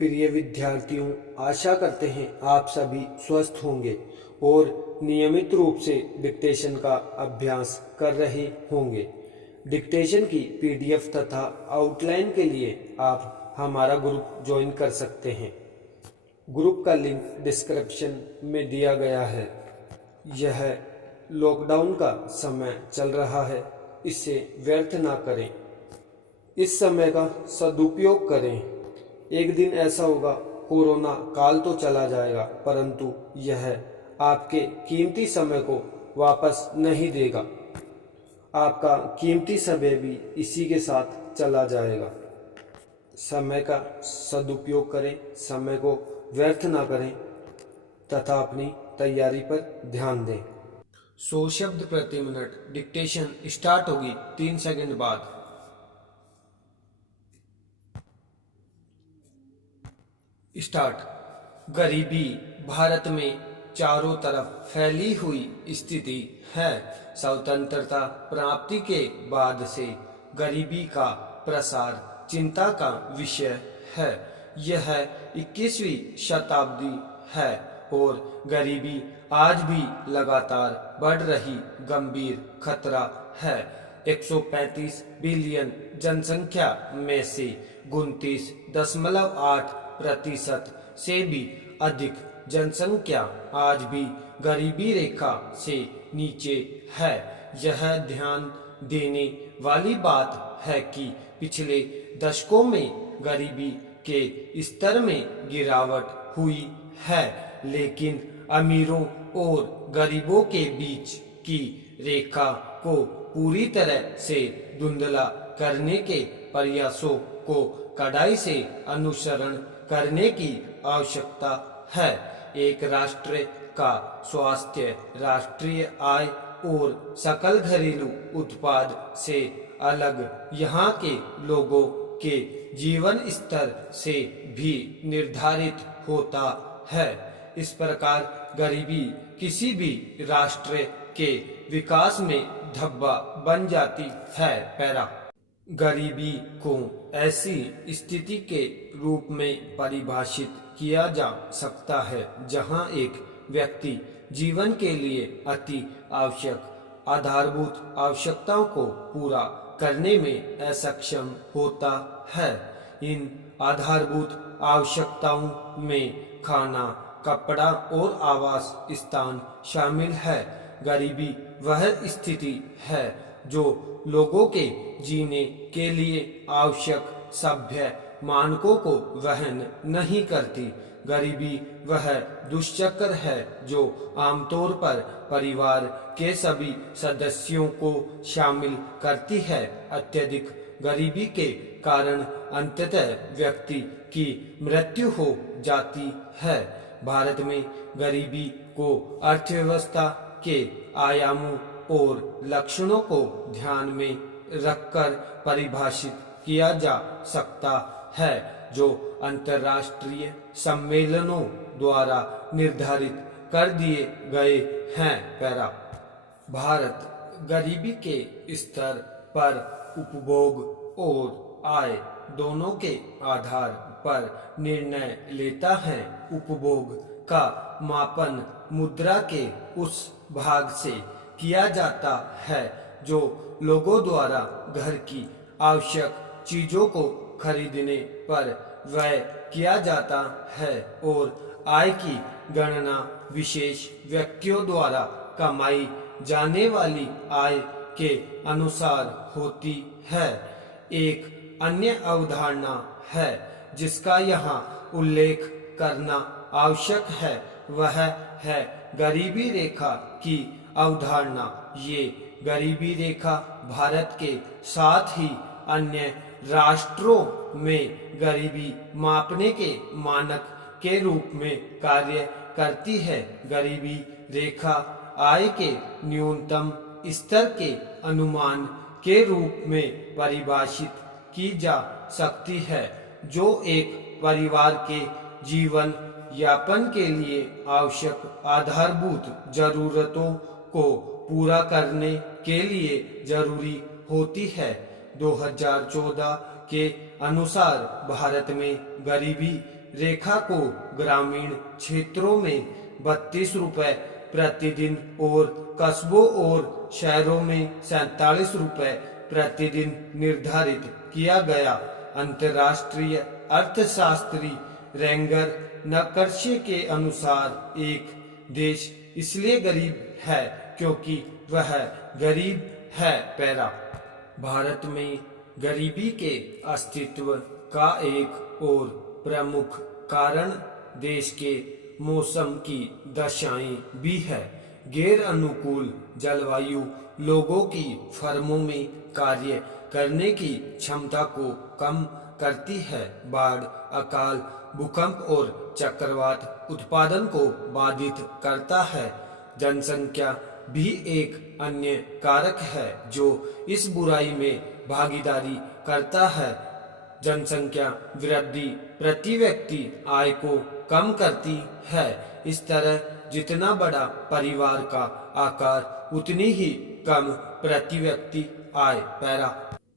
प्रिय विद्यार्थियों, आशा करते हैं आप सभी स्वस्थ होंगे और नियमित रूप से डिक्टेशन का अभ्यास कर रहे होंगे। डिक्टेशन की पीडीएफ तथा आउटलाइन के लिए आप हमारा ग्रुप ज्वाइन कर सकते हैं। ग्रुप का लिंक डिस्क्रिप्शन में दिया गया है। यह लॉकडाउन का समय चल रहा है, इसे व्यर्थ ना करें। इस समय का सदुपयोग करें। एक दिन ऐसा होगा, कोरोना काल तो चला जाएगा, परंतु यह आपके कीमती समय को वापस नहीं देगा। आपका कीमती समय भी इसी के साथ चला जाएगा। समय का सदुपयोग करें, समय को व्यर्थ ना करें तथा अपनी तैयारी पर ध्यान दें। 100 शब्द प्रति मिनट डिक्टेशन स्टार्ट होगी 3 सेकंड बाद। स्टार्ट। गरीबी भारत में चारों तरफ फैली हुई स्थिति है। स्वतंत्रता प्राप्ति के बाद से गरीबी का प्रसार चिंता का विषय है। यह 21वीं शताब्दी है और गरीबी आज भी लगातार बढ़ रही गंभीर खतरा है। 135 बिलियन जनसंख्या में से 29.8% से भी अधिक जनसंख्या आज भी गरीबी रेखा से नीचे है। यह ध्यान देने वाली बात है कि पिछले दशकों में गरीबी के स्तर में गिरावट हुई है, लेकिन अमीरों और गरीबों के बीच की रेखा को पूरी तरह से धुंधला करने के प्रयासों को कड़ाई से अनुसरण करने की आवश्यकता है। एक राष्ट्र का स्वास्थ्य राष्ट्रीय आय और सकल घरेलू उत्पाद से अलग यहाँ के लोगों के जीवन स्तर से भी निर्धारित होता है। इस प्रकार गरीबी किसी भी राष्ट्र के विकास में धब्बा बन जाती है। पैरा। गरीबी को ऐसी स्थिति के रूप में परिभाषित किया जा सकता है जहां एक व्यक्ति जीवन के लिए अति आवश्यक आधारभूत आवश्यकताओं को पूरा करने में असक्षम होता है। इन आधारभूत आवश्यकताओं में खाना, कपड़ा और आवास स्थान शामिल है। गरीबी वह स्थिति है जो लोगों के जीने के लिए आवश्यक सभ्य मानकों को वहन नहीं करती। गरीबी वह दुष्चक्र है जो आमतौर पर परिवार के सभी सदस्यों को शामिल करती है। अत्यधिक गरीबी के कारण अंततः व्यक्ति की मृत्यु हो जाती है। भारत में गरीबी को अर्थव्यवस्था के आयामों और लक्षणों को ध्यान में रखकर परिभाषित किया जा सकता है, जो अंतर्राष्ट्रीय सम्मेलनों द्वारा निर्धारित कर दिए गए हैं। पैरा। भारत गरीबी के स्तर पर उपभोग और आय दोनों के आधार पर निर्णय लेता है। उपभोग का मापन मुद्रा के उस भाग से किया जाता है जो लोगों द्वारा घर की आवश्यक चीजों को खरीदने पर व्यय किया जाता है, और आय की गणना विशेष व्यक्तियों द्वारा कमाई जाने वाली आय के अनुसार होती है। एक अन्य अवधारणा है जिसका यहाँ उल्लेख करना आवश्यक है, वह है गरीबी रेखा की अवधारणा। ये गरीबी रेखा भारत के साथ ही अन्य राष्ट्रों में गरीबी मापने के मानक के रूप में कार्य करती है। गरीबी रेखा आय के न्यूनतम स्तर के अनुमान के रूप में परिभाषित की जा सकती है, जो एक परिवार के जीवन यापन के लिए आवश्यक आधारभूत जरूरतों को पूरा करने के लिए जरूरी होती है। 2014 के अनुसार भारत में गरीबी रेखा को ग्रामीण क्षेत्रों में 32 रुपए प्रतिदिन और कस्बों और शहरों में 47 रुपए प्रतिदिन निर्धारित किया गया। अंतर्राष्ट्रीय अर्थशास्त्री रेंगर नकर्शे के अनुसार एक देश इसलिए गरीब है क्योंकि वह गरीब है। पैरा। भारत में गरीबी के अस्तित्व का एक और प्रमुख कारण देश के मौसम की दशाएं भी है। गैर अनुकूल जलवायु लोगों की फर्मों में कार्य करने की क्षमता को कम करती है। बाढ़, अकाल, भूकंप और चक्रवात उत्पादन को बाधित करता है। जनसंख्या भी एक अन्य कारक है जो इस बुराई में भागीदारी करता है। जनसंख्या वृद्धि प्रति व्यक्ति आय को कम करती है। इस तरह जितना बड़ा परिवार का आकार उतनी ही कम प्रति व्यक्ति आय। पैरा।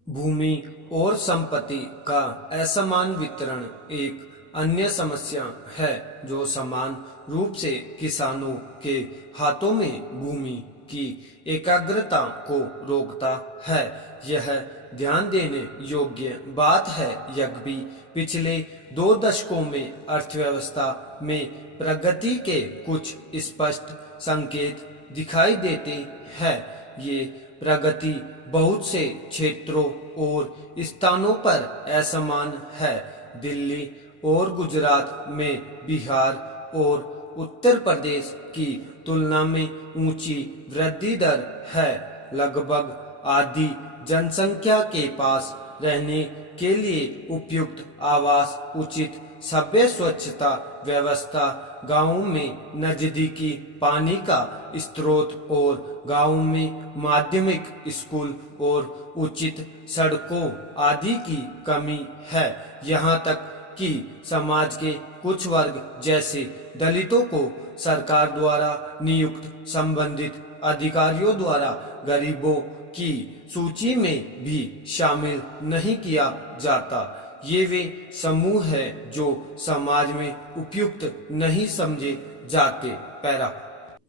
भूमि और संपत्ति का असमान वितरण एक अन्य समस्या है जो समान रूप से किसानों के हाथों में भूमि की एकाग्रता को रोकता है। यह ध्यान देने योग्य बात है। यद्यपि पिछले 2 दशकों में अर्थव्यवस्था में प्रगति के कुछ स्पष्ट संकेत दिखाई देते हैं, ये प्रगति बहुत से क्षेत्रों और स्थानों पर असमान है। दिल्ली और गुजरात में बिहार और उत्तर प्रदेश की तुलना में ऊंची वृद्धि दर है। लगभग आधी जनसंख्या के पास रहने के लिए उपयुक्त आवास, उचित सभ्य स्वच्छता व्यवस्था, गांवों में नजदीकी पानी का स्रोत और गांवों में माध्यमिक स्कूल और उचित सड़कों आदि की कमी है। यहाँ तक कि समाज के कुछ वर्ग जैसे दलितों को सरकार द्वारा नियुक्त संबंधित अधिकारियों द्वारा गरीबों की सूची में भी शामिल नहीं किया जाता। ये वे समूह हैं जो समाज में उपयुक्त नहीं समझे जाते। पैरा।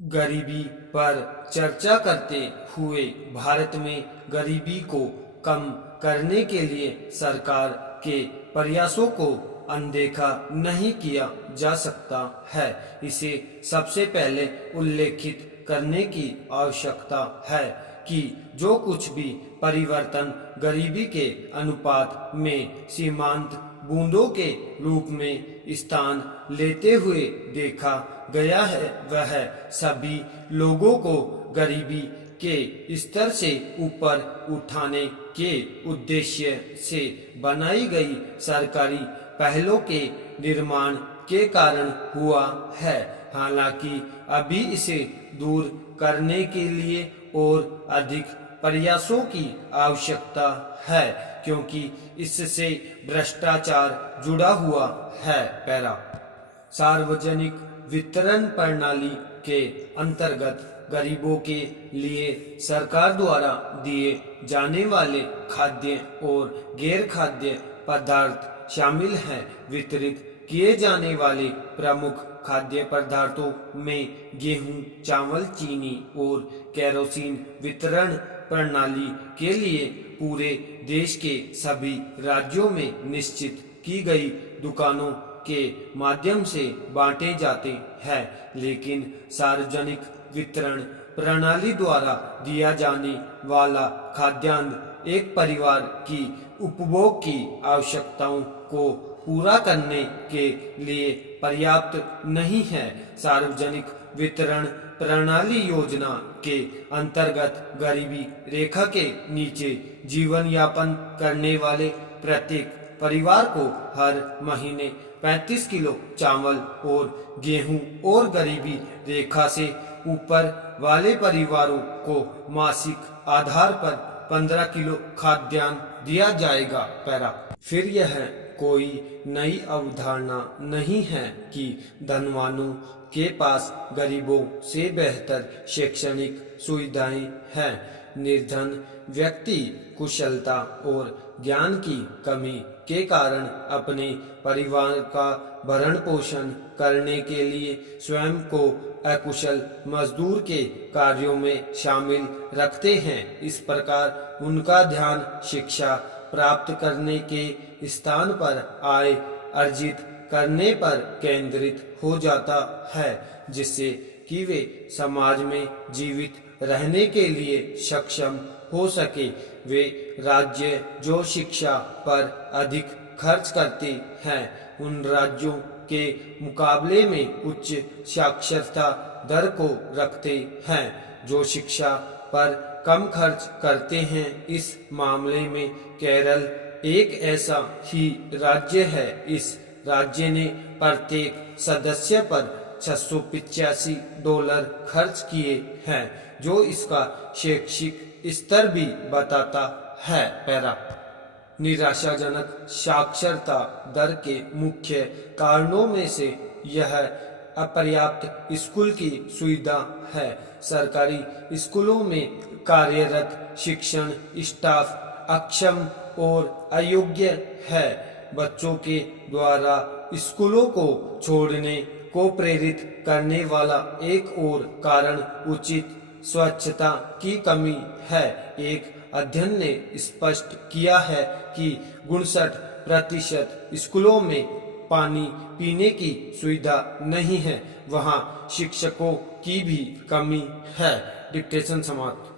गरीबी पर चर्चा करते हुए भारत में गरीबी को कम करने के लिए सरकार के प्रयासों को अनदेखा नहीं किया जा सकता है। इसे सबसे पहले उल्लेखित करने की आवश्यकता है कि जो कुछ भी परिवर्तन गरीबी के अनुपात में सीमांत बूंदों के रूप में स्थान लेते हुए देखा गया है, वह सभी लोगों को गरीबी के स्तर से ऊपर उठाने के उद्देश्य से बनाई गई सरकारी पहलों के निर्माण के कारण हुआ है। हालांकि अभी इसे दूर करने के लिए और अधिक प्रयासों की आवश्यकता है क्योंकि इससे भ्रष्टाचार जुड़ा हुआ है। पैरा। सार्वजनिक वितरण प्रणाली के अंतर्गत गरीबों के लिए सरकार द्वारा दिए जाने वाले खाद्य और गैर खाद्य पदार्थ शामिल हैं। वितरित किए जाने वाले प्रमुख खाद्य पदार्थों में गेहूं, चावल, चीनी और केरोसिन वितरण प्रणाली के लिए पूरे देश के सभी राज्यों में निश्चित की गई दुकानों के माध्यम से बांटे जाते हैं। लेकिन सार्वजनिक वितरण प्रणाली द्वारा दिया जाने वाला खाद्यान्न एक परिवार की उपभोग की आवश्यकताओं को पूरा करने के लिए पर्याप्त नहीं है। सार्वजनिक वितरण प्रणाली योजना के अंतर्गत गरीबी रेखा के नीचे जीवन यापन करने वाले प्रत्येक परिवार को हर महीने 35 किलो चावल और गेहूं और गरीबी रेखा से ऊपर वाले परिवारों को मासिक आधार पर 15 किलो खाद्यान्न दिया जाएगा। पैरा। फिर यह कोई नई अवधारणा नहीं है कि धनवानों के पास गरीबों से बेहतर शैक्षणिक सुविधाएं हैं। निर्धन व्यक्ति कुशलता और ज्ञान की कमी के कारण अपने परिवार का भरण पोषण करने के लिए स्वयं को अकुशल मजदूर के कार्यों में शामिल रखते हैं। इस प्रकार उनका ध्यान शिक्षा प्राप्त करने के स्थान पर आय अर्जित करने पर केंद्रित हो जाता है, जिससे कि वे समाज में जीवित रहने के लिए सक्षम हो सके। वे राज्य जो शिक्षा पर अधिक खर्च करते हैं उन राज्यों के मुकाबले में उच्च साक्षरता दर को रखते हैं जो शिक्षा पर कम खर्च करते हैं। इस मामले में केरल एक ऐसा ही राज्य है। इस राज्य ने प्रत्येक सदस्य पर $685 खर्च किए हैं, जो इसका शैक्षिक स्तर भी बताता है। पैरा निराशाजनक साक्षरता दर के मुख्य कारणों में से यह अपर्याप्त स्कूल की सुविधा है। सरकारी स्कूलों में कार्यरत शिक्षण स्टाफ अक्षम और अयोग्य है। बच्चों के द्वारा स्कूलों को छोड़ने को प्रेरित करने वाला एक और कारण उचित स्वच्छता की कमी है। एक अध्ययन ने स्पष्ट किया है कि 59% स्कूलों में पानी पीने की सुविधा नहीं है। वहाँ शिक्षकों की भी कमी है। डिक्टेशन समाप्त।